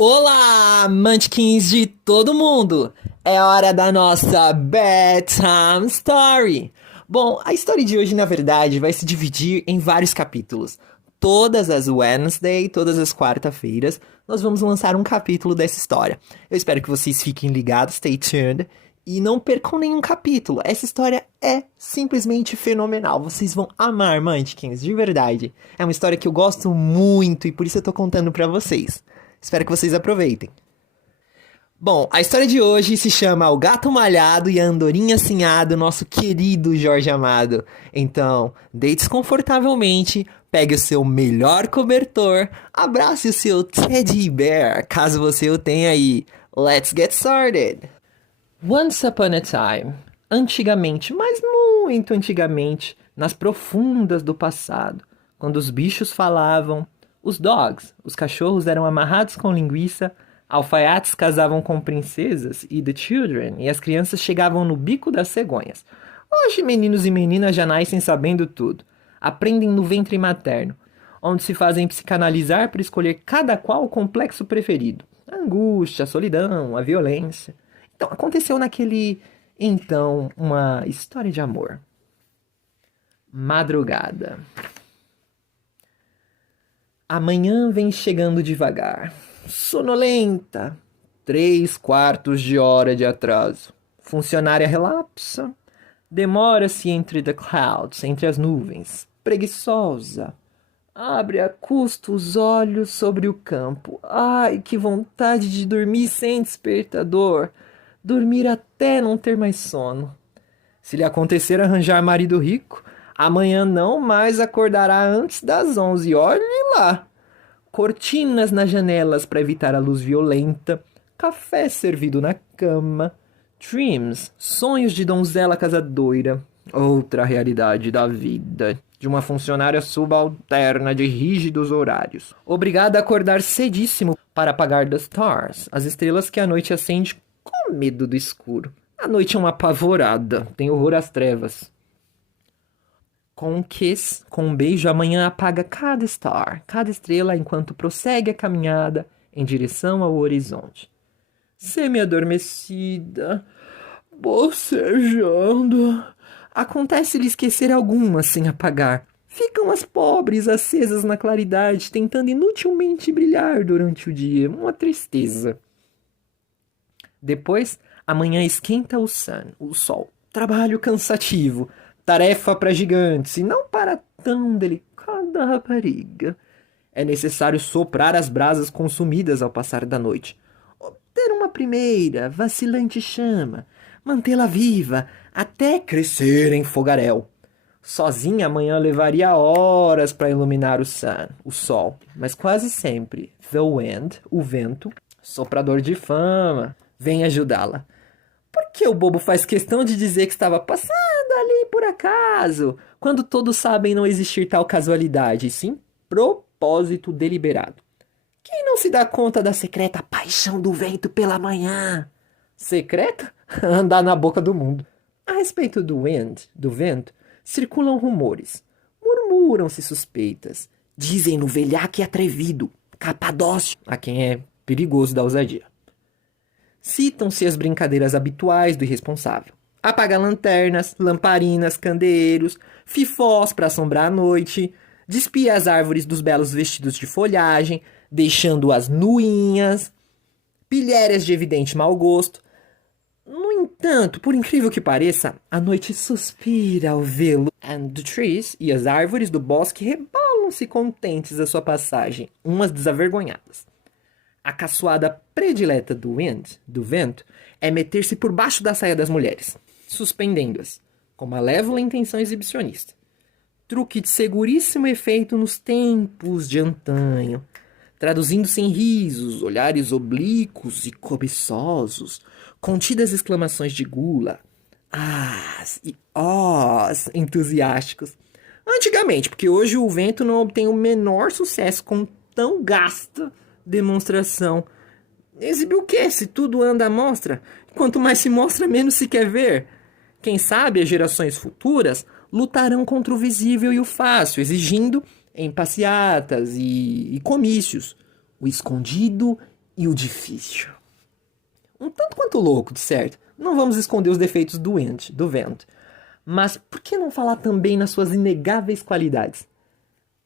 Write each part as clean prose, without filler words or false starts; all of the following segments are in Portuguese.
Olá, Munchkins de todo mundo! É hora da nossa Bedtime Story! Bom, a história de hoje, na verdade, vai se dividir em vários capítulos. Todas as Wednesday, todas as quarta-feiras, nós vamos lançar um capítulo dessa história. Eu espero que vocês fiquem ligados, stay tuned, e não percam nenhum capítulo. Essa história é simplesmente fenomenal. Vocês vão amar, Munchkins, de verdade. É uma história que eu gosto muito e por isso eu tô contando pra vocês. Espero que vocês aproveitem. Bom, a história de hoje se chama O Gato Malhado e a Andorinha Assinhada, nosso querido Jorge Amado. Então, deite-se confortavelmente, pegue o seu melhor cobertor, abrace o seu teddy bear, caso você o tenha aí. Let's get started! Once upon a time, antigamente, mas muito antigamente, nas profundas do passado, quando os bichos falavam, os dogs, os cachorros eram amarrados com linguiça, alfaiates casavam com princesas e the children, e as crianças chegavam no bico das cegonhas. Hoje meninos e meninas já nascem sabendo tudo. Aprendem no ventre materno, onde se fazem psicanalizar para escolher cada qual o complexo preferido. A angústia, a solidão, a violência. Então, aconteceu então, uma história de amor. Madrugada. A manhã vem chegando devagar, sonolenta, 3/4 de hora de atraso. Funcionária relapsa, demora-se entre the clouds, entre as nuvens, preguiçosa. Abre a custo os olhos sobre o campo. Ai, que vontade de dormir sem despertador, dormir até não ter mais sono. Se lhe acontecer arranjar marido rico, amanhã não mais acordará antes das 11. Olhe lá. Cortinas nas janelas para evitar a luz violenta. Café servido na cama. Dreams, sonhos de donzela casadoira. Outra realidade da vida. De uma funcionária subalterna de rígidos horários. Obrigada a acordar cedíssimo para apagar the stars. As estrelas que a noite acende com medo do escuro. A noite é uma apavorada. Tem horror às trevas. Com um kiss, com um beijo, amanhã apaga cada star, cada estrela, enquanto prossegue a caminhada em direção ao horizonte. Semi-adormecida, bocejando. Acontece-lhe esquecer algumas sem apagar. Ficam as pobres acesas na claridade, tentando inutilmente brilhar durante o dia. Uma tristeza. Depois, amanhã esquenta o sol. Trabalho cansativo. Tarefa para gigantes e não para tão delicada rapariga. É necessário soprar as brasas consumidas ao passar da noite. Obter uma primeira, vacilante chama. Mantê-la viva até crescer em fogaréu. Sozinha amanhã levaria horas para iluminar o sol. Mas quase sempre, the wind, o vento, soprador de fama, vem ajudá-la. Por que o bobo faz questão de dizer que estava passando ali por acaso, quando todos sabem não existir tal casualidade, sim propósito deliberado? Quem não se dá conta da secreta paixão do vento pela manhã? Secreta? Andar na boca do mundo. A respeito do vento, circulam rumores. Murmuram-se suspeitas. Dizem no velhaque atrevido, capadócio, a quem é perigoso da ousadia. Citam-se as brincadeiras habituais do irresponsável. Apagar lanternas, lamparinas, candeeiros, fifós para assombrar a noite, despir as árvores dos belos vestidos de folhagem, deixando-as nuinhas, pilhérias de evidente mau gosto. No entanto, por incrível que pareça, a noite suspira ao vê-lo. And the trees e as árvores do bosque rebolam-se contentes à sua passagem, umas desavergonhadas. A caçoada predileta do vento, é meter-se por baixo da saia das mulheres, suspendendo-as, com malévola intenção exibicionista. Truque de seguríssimo efeito nos tempos de antanho, traduzindo-se em risos, olhares oblíquos e cobiçosos, contidas exclamações de gula, as e os entusiásticos. Antigamente, porque hoje o vento não obtém o menor sucesso com tão gasta demonstração. Exibir o quê? Se tudo anda à mostra. Quanto mais se mostra, menos se quer ver. Quem sabe as gerações futuras lutarão contra o visível e o fácil, exigindo em passeatas e comícios o escondido E o difícil. Um tanto quanto louco, de certo. Não vamos esconder os defeitos do vento. Mas por que não falar também nas suas inegáveis qualidades?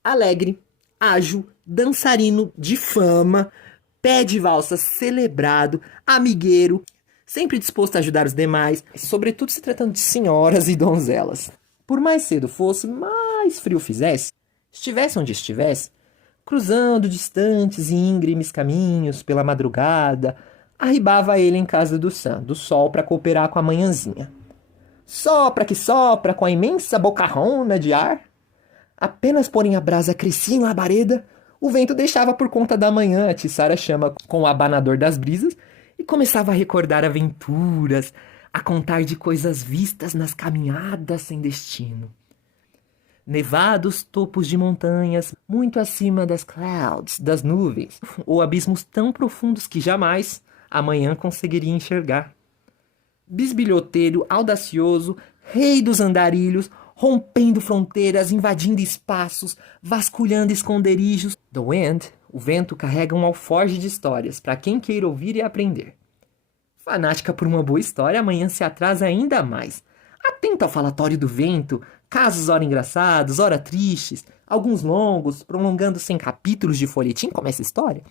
Alegre, ágil, dançarino de fama, pé de valsa celebrado, amigueiro, sempre disposto a ajudar os demais, sobretudo se tratando de senhoras e donzelas. Por mais cedo fosse, mais frio fizesse, estivesse onde estivesse, cruzando distantes e íngremes caminhos pela madrugada, arribava ele em casa do sol para cooperar com a manhãzinha. Sopra que sopra com a imensa bocarrona de ar. Apenas porém a brasa crescia em labareda, o vento deixava por conta da manhã atiçar a chama com o abanador das brisas e começava a recordar aventuras, a contar de coisas vistas nas caminhadas sem destino. Nevados topos de montanhas, muito acima das clouds, das nuvens, ou abismos tão profundos que jamais a manhã conseguiria enxergar. Bisbilhoteiro audacioso, rei dos andarilhos, rompendo fronteiras, invadindo espaços, vasculhando esconderijos. The Wind, o vento, carrega um alforje de histórias para quem queira ouvir e aprender. Fanática por uma boa história, amanhã se atrasa ainda mais. Atenta ao falatório do vento, casos ora engraçados, ora tristes, alguns longos, prolongando-se em capítulos de folhetim como essa história.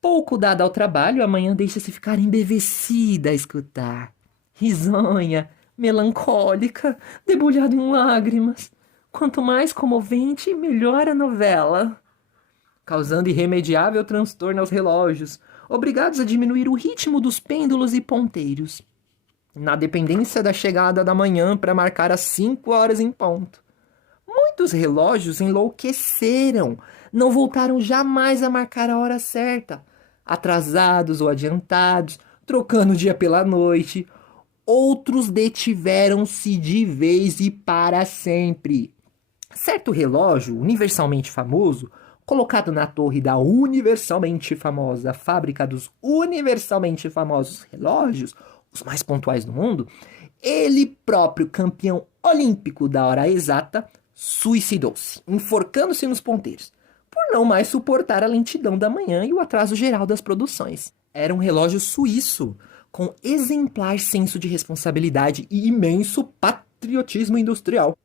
Pouco dada ao trabalho, amanhã deixa-se ficar embevecida a escutar. Risonha, melancólica, debulhado em lágrimas. Quanto mais comovente, melhor a novela. Causando irremediável transtorno aos relógios, obrigados a diminuir o ritmo dos pêndulos e ponteiros, na dependência da chegada da manhã para marcar as 5 horas em ponto. Muitos relógios enlouqueceram, não voltaram jamais a marcar a hora certa, atrasados ou adiantados, trocando o dia pela noite. Outros detiveram-se de vez e para sempre. Certo relógio, universalmente famoso, colocado na torre da universalmente famosa fábrica dos universalmente famosos relógios, os mais pontuais do mundo, ele próprio, campeão olímpico da hora exata, suicidou-se, enforcando-se nos ponteiros, por não mais suportar a lentidão da manhã e o atraso geral das produções. Era um relógio suíço, com exemplar senso de responsabilidade e imenso patriotismo industrial.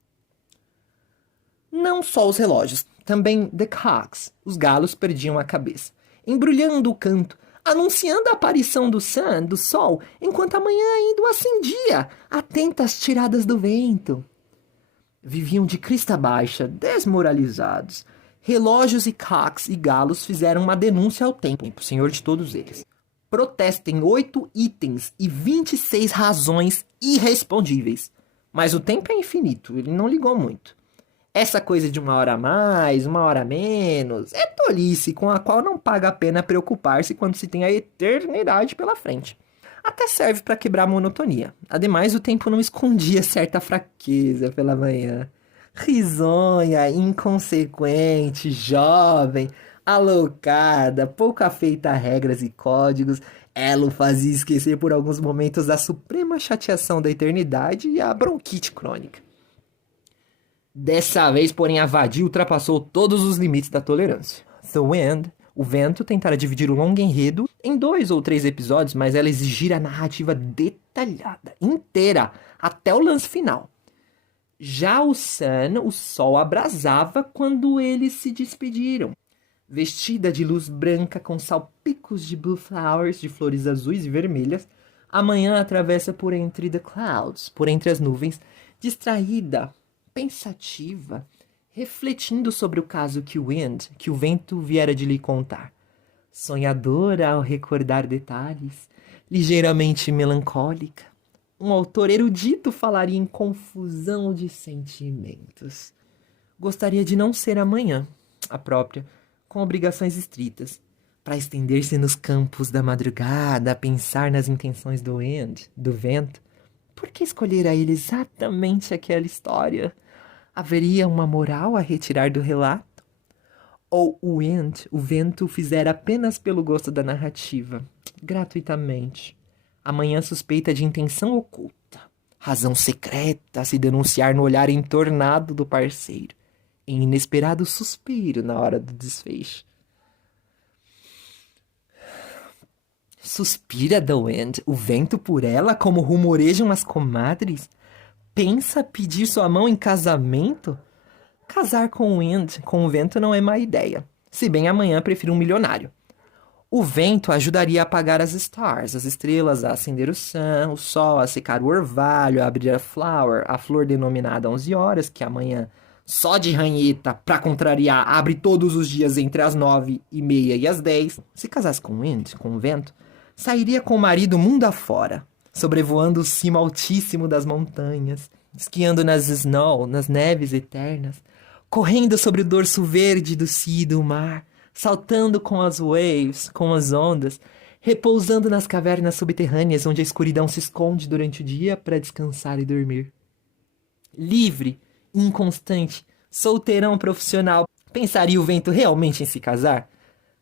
Não só os relógios, também the cocks, os galos, perdiam a cabeça, embrulhando o canto, anunciando a aparição do sol, enquanto a manhã ainda o acendia, atenta às tiradas do vento. Viviam de crista baixa, desmoralizados. Relógios e cocks e galos fizeram uma denúncia ao tempo, senhor de todos eles. Protesto em 8 itens e 26 razões irrespondíveis. Mas o tempo é infinito, ele não ligou muito. Essa coisa de 1 hora a mais, 1 hora a menos, é tolice com a qual não paga a pena preocupar-se quando se tem a eternidade pela frente. Até serve para quebrar a monotonia. Ademais, o tempo não escondia certa fraqueza pela manhã. Risonha, inconsequente, jovem, alocada, pouco afeita a regras e códigos, ela o fazia esquecer por alguns momentos a suprema chateação da eternidade e a bronquite crônica. Dessa vez, porém, a vadia ultrapassou todos os limites da tolerância. The Wind, o vento, tentara dividir o longo enredo em 2 ou 3 episódios, mas ela exigira a narrativa detalhada, inteira, até o lance final. Já o sol abrasava quando eles se despediram. Vestida de luz branca com salpicos de blue flowers, de flores azuis e vermelhas, a manhã atravessa por entre the clouds, por entre as nuvens, distraída, pensativa, refletindo sobre o caso que o vento viera de lhe contar. Sonhadora ao recordar detalhes, ligeiramente melancólica, um autor erudito falaria em confusão de sentimentos. Gostaria de não ser amanhã, a própria, com obrigações estritas, para estender-se nos campos da madrugada, a pensar nas intenções do vento. Por que escolher a ele exatamente aquela história? Haveria uma moral a retirar do relato? Ou o vento, o fizera apenas pelo gosto da narrativa, gratuitamente? Amanhã suspeita de intenção oculta, razão secreta a se denunciar no olhar entornado do parceiro, em inesperado suspiro na hora do desfecho. Suspira the wind, o vento por ela, como rumorejam as comadres? Pensa pedir sua mão em casamento? Casar com o vento não é má ideia. Se bem amanhã prefiro um milionário. O vento ajudaria a apagar as stars, as estrelas a acender o sun, o sol a secar o orvalho, a abrir a flower, a flor denominada 11 horas, que amanhã, só de ranheta, pra contrariar, abre todos os dias entre as 9h30 e as 10. Se casasse com o vento, sairia com o marido mundo afora, sobrevoando o cimo altíssimo das montanhas, esquiando nas snow, nas neves eternas, correndo sobre o dorso verde do sea e do mar, saltando com as waves, com as ondas, repousando nas cavernas subterrâneas onde a escuridão se esconde durante o dia para descansar e dormir. Livre, inconstante, solteirão profissional, pensaria o vento realmente em se casar?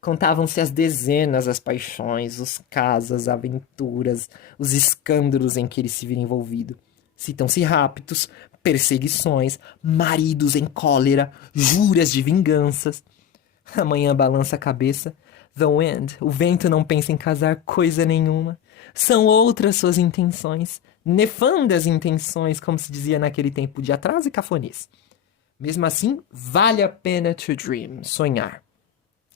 Contavam-se as dezenas, as paixões, os casos, as aventuras, os escândalos em que ele se vira envolvido. Citam-se raptos, perseguições, maridos em cólera, juras de vinganças. Amanhã balança a cabeça. The wind, o vento não pensa em casar coisa nenhuma. São outras suas intenções, nefandas intenções, como se dizia naquele tempo de atraso e cafonice. Mesmo assim, vale a pena to dream, sonhar.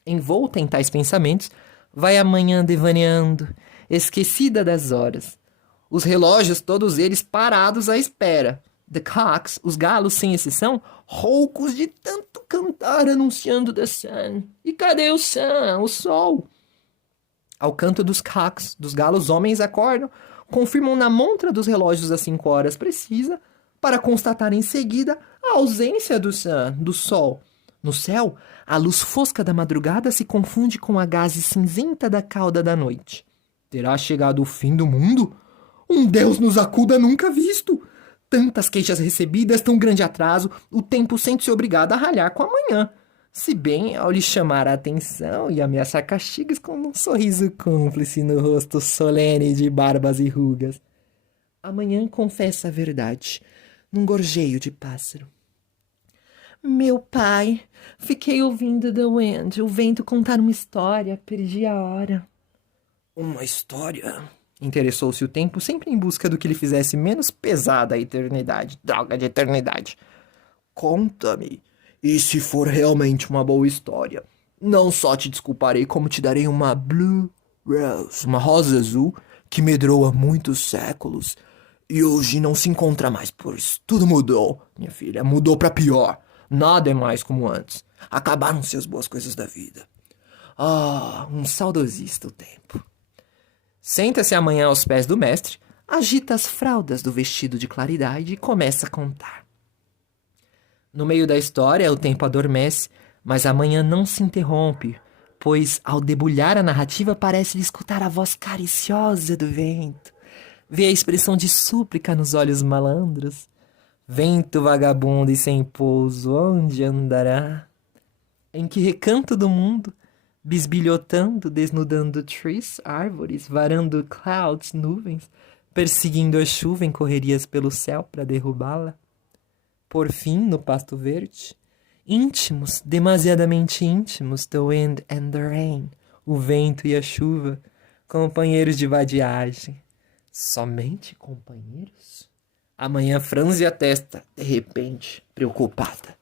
Envolta em tais pensamentos, vai amanhã devaneando, esquecida das horas. Os relógios, todos eles parados à espera. The cocks, os galos sem exceção, roucos de tanto cantar anunciando the sun. E cadê o sun, o sol? Ao canto dos cocks, dos galos, homens acordam, confirmam na montra dos relógios as 5 horas precisa, para constatar em seguida a ausência do sun, do sol. No céu, a luz fosca da madrugada se confunde com a gaze cinzenta da cauda da noite. Terá chegado o fim do mundo? Um Deus nos acuda nunca visto! Tantas queixas recebidas, tão grande atraso, o tempo sente-se obrigado a ralhar com amanhã. Se bem, ao lhe chamar a atenção e ameaçar castigos com um sorriso cúmplice no rosto solene de barbas e rugas. Amanhã confessa a verdade, num gorjeio de pássaro. Meu pai, fiquei ouvindo the wind, o vento contar uma história, perdi a hora. Uma história? Interessou-se o tempo, sempre em busca do que lhe fizesse menos pesada a eternidade. Droga de eternidade. Conta-me, e se for realmente uma boa história, não só te desculparei, como te darei uma blue rose, uma rosa azul, que medrou há muitos séculos, e hoje não se encontra mais, pois tudo mudou, minha filha, mudou para pior. Nada é mais como antes. Acabaram-se as boas coisas da vida. Ah, um saudosista o tempo. Senta-se amanhã aos pés do mestre, agita as fraldas do vestido de claridade e começa a contar. No meio da história, o tempo adormece, mas amanhã não se interrompe, pois, ao debulhar a narrativa, parece-lhe escutar a voz cariciosa do vento. Vê a expressão de súplica nos olhos malandros. Vento vagabundo e sem pouso, onde andará? Em que recanto do mundo, bisbilhotando, desnudando trees, árvores, varando clouds, nuvens, perseguindo a chuva em correrias pelo céu para derrubá-la? Por fim, no pasto verde, íntimos, demasiadamente íntimos, the wind and the rain, o vento e a chuva, companheiros de vadiagem. Somente companheiros? Amanhã franze a testa, de repente, preocupada.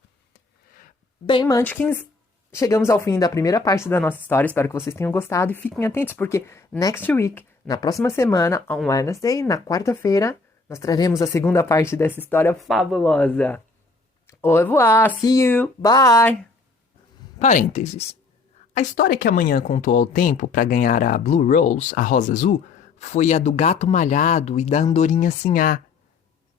Bem, Munchkins, chegamos ao fim da primeira parte da nossa história. Espero que vocês tenham gostado e fiquem atentos, porque next week, na próxima semana, on Wednesday, na quarta-feira, nós traremos a segunda parte dessa história fabulosa. Au revoir, see you, bye! Parênteses. A história que amanhã contou ao tempo para ganhar a Blue Rose, a rosa azul, foi a do gato malhado e da andorinha sinhá.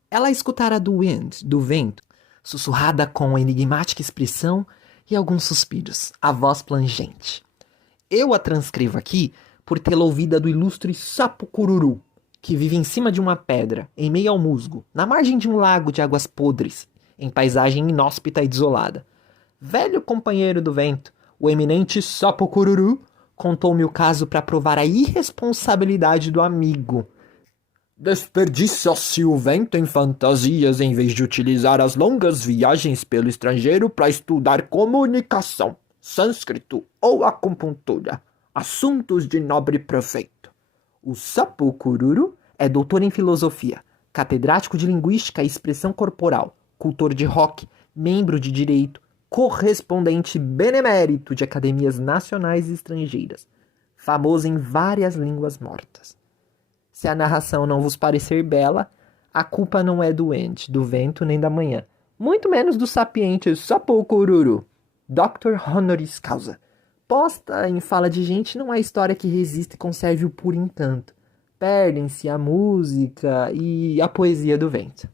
Ela escutara do wind, do vento, sussurrada com enigmática expressão e alguns suspiros, a voz plangente. Eu a transcrevo aqui por tê-la ouvida do ilustre sapo cururu, que vive em cima de uma pedra, em meio ao musgo, na margem de um lago de águas podres, em paisagem inóspita e desolada. Velho companheiro do vento, o eminente sapo cururu, contou-me o caso para provar a irresponsabilidade do amigo. Desperdiça-se o vento em fantasias em vez de utilizar as longas viagens pelo estrangeiro para estudar comunicação, sânscrito ou acupuntura, assuntos de nobre proveito. O Sapo Cururu é doutor em filosofia, catedrático de linguística e expressão corporal, cultor de rock, membro de direito, correspondente benemérito de academias nacionais e estrangeiras, famoso em várias línguas mortas. Se a narração não vos parecer bela, a culpa não é do ente, do vento nem da manhã, muito menos do sapiente Sapo Cururu, Dr. Honoris Causa. Posta em fala de gente não há história que resista e conserve o puro encanto. Perdem-se a música e a poesia do vento.